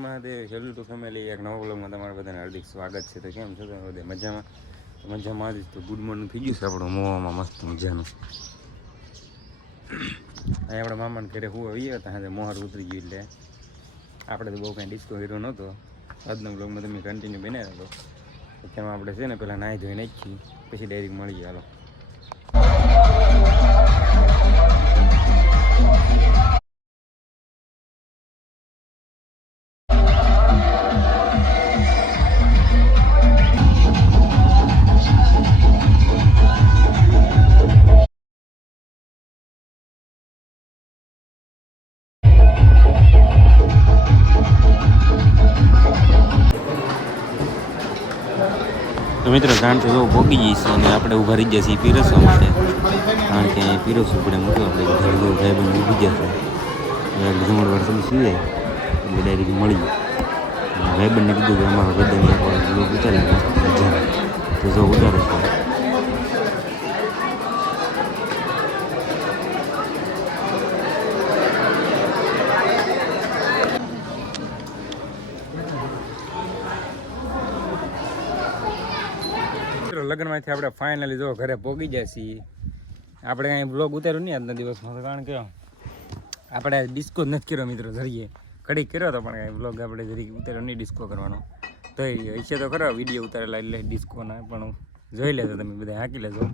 Hello two family, એક નવા બ્લોગમાં તમારા બધાને હાર્દિક સ્વાગત છે. તો કેમ છો તમે બધા મજામાં? તો મજામાં જ. તો ગુડ મોર્નિંગ થઈ ગયું છે આપણું મોવામાં મસ્ત મજાનું. અહીં આપણા મામાને ઘરે હું આવીએ હતા, હા મોહર ઉતરી ગયું એટલે આપણે તો બહુ કાંઈ ડિસ્કો હીરો નહોતો. આજના બ્લોગમાં તમે કન્ટિન્યુ બનાવ્યો હતો. તેમાં આપણે છે ને પહેલાં નાહી ધોઈ નાખીએ, પછી ડાયરેક્ટ મળીએ. હાલો તો મિત્રો કારણ કે જો ભોગી જઈશ અને આપણે ઊભા રહી જઈએ પીરસવા માટે, કારણ કે પીરસવું પડે. મૂકો આપણે ભાઈ બંધ ઊભી ગયા છે જમણવાર સમય સીવે એટલે ડાયરેક્ટ મળી ભાઈ બંને કીધું કે અમારો બધાને લોક ઉતારી મજા તો જો ઉતારે છે. લગ્નમાંથી આપણે ફાઇનલી જો ઘરે પહોંચી જાય છીએ. આપણે કાંઈ બ્લોગ ઉતાર્યો નહીં આજના દિવસમાં, તો કારણ કે આપણે ડિસ્કો નથી કર્યો મિત્રો. જરીએ ઘડીક કર્યો હતો પણ કાંઈ બ્લોગ આપણે જરી ઉતાર્યો નહીં ડિસ્કો કરવાનો. તો એ છે તો ખરા વિડીયો ઉતારેલા એટલે ડિસ્કોના પણ જોઈ લેજો તમે બધા, હાંકી લેજો.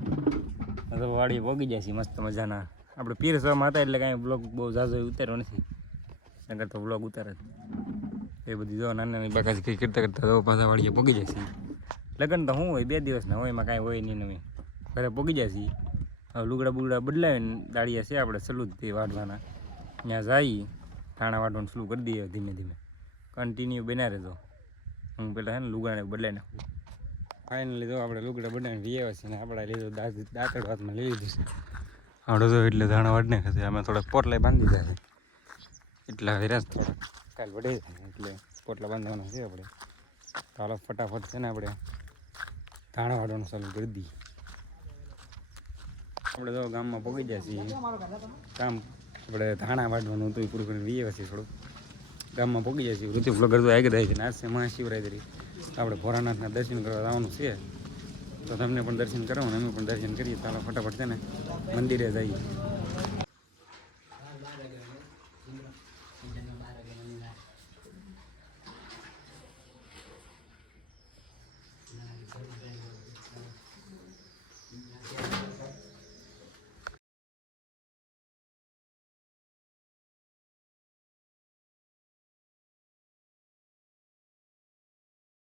તો વાડી પહોંચી જાય છે મસ્ત મજાના. આપણે પીરસવામાં હતા એટલે કાંઈ બ્લોગ બહુ ઝાઝો ઉતાર્યો નથી, નકર તો બ્લોગ ઉતારે જ. એ બધી જો નાની નાની બાકાજી કંઈ કરતાં કરતાં જો પાછા વાડીએ પહોંચી જાય છે. લગ્ન તો શું હોય, 2 દિવસના હોય, એમાં કાંઈ હોય નહીં નવી. ઘરે પહોંચી જાય છે. હવે લુગડા બુગડા બદલાવીને દાળિયા છે આપણે સલું જ વાઢવાના, ત્યાં જઈ ધાણા વાઢવાનું શરૂ કરી દઈએ ધીમે ધીમે. કન્ટિન્યુ બના રહેજો. હું પહેલાં છે ને લુગડાને બદલાવી નાખું. ફાઇનલી જો આપણે લુગડા બદલાવીને વીએ છે ને આપણે લીધું દાંતડ હાથમાં લઈ લીધું છે આપણે જો. એટલે ધાણા વાઢ નાખે છે. અમે થોડાક પોટલાય બાંધી દીધા છે, એટલા વિરાજ થોડાક કાલ વડે એટલે પોટલા બાંધવાના છે આપણે. ચાલો ફટાફટ છે ને આપણે ધાણા વાળવાનું ચાલુ કરી દઈએ. આપણે તો ગામમાં પહોંચી જાય છીએ. કામ આપણે ધાણા વાઢવાનું હતું એ પૂરું કરીને વીએ છીએ. થોડુંક ગામમાં પહોંચી જાય છીએ. ઋતુ બ્લોગર તો આગળ જાય છે. આજ છે મહાશિવરાત્રી. આપણે ભોળાનાથના દર્શન કરવા જવાનું છે, તો તમને પણ દર્શન કરાવો ને અમે પણ દર્શન કરીએ. ચાલો ફટાફટ છે ને મંદિરે જઈએ.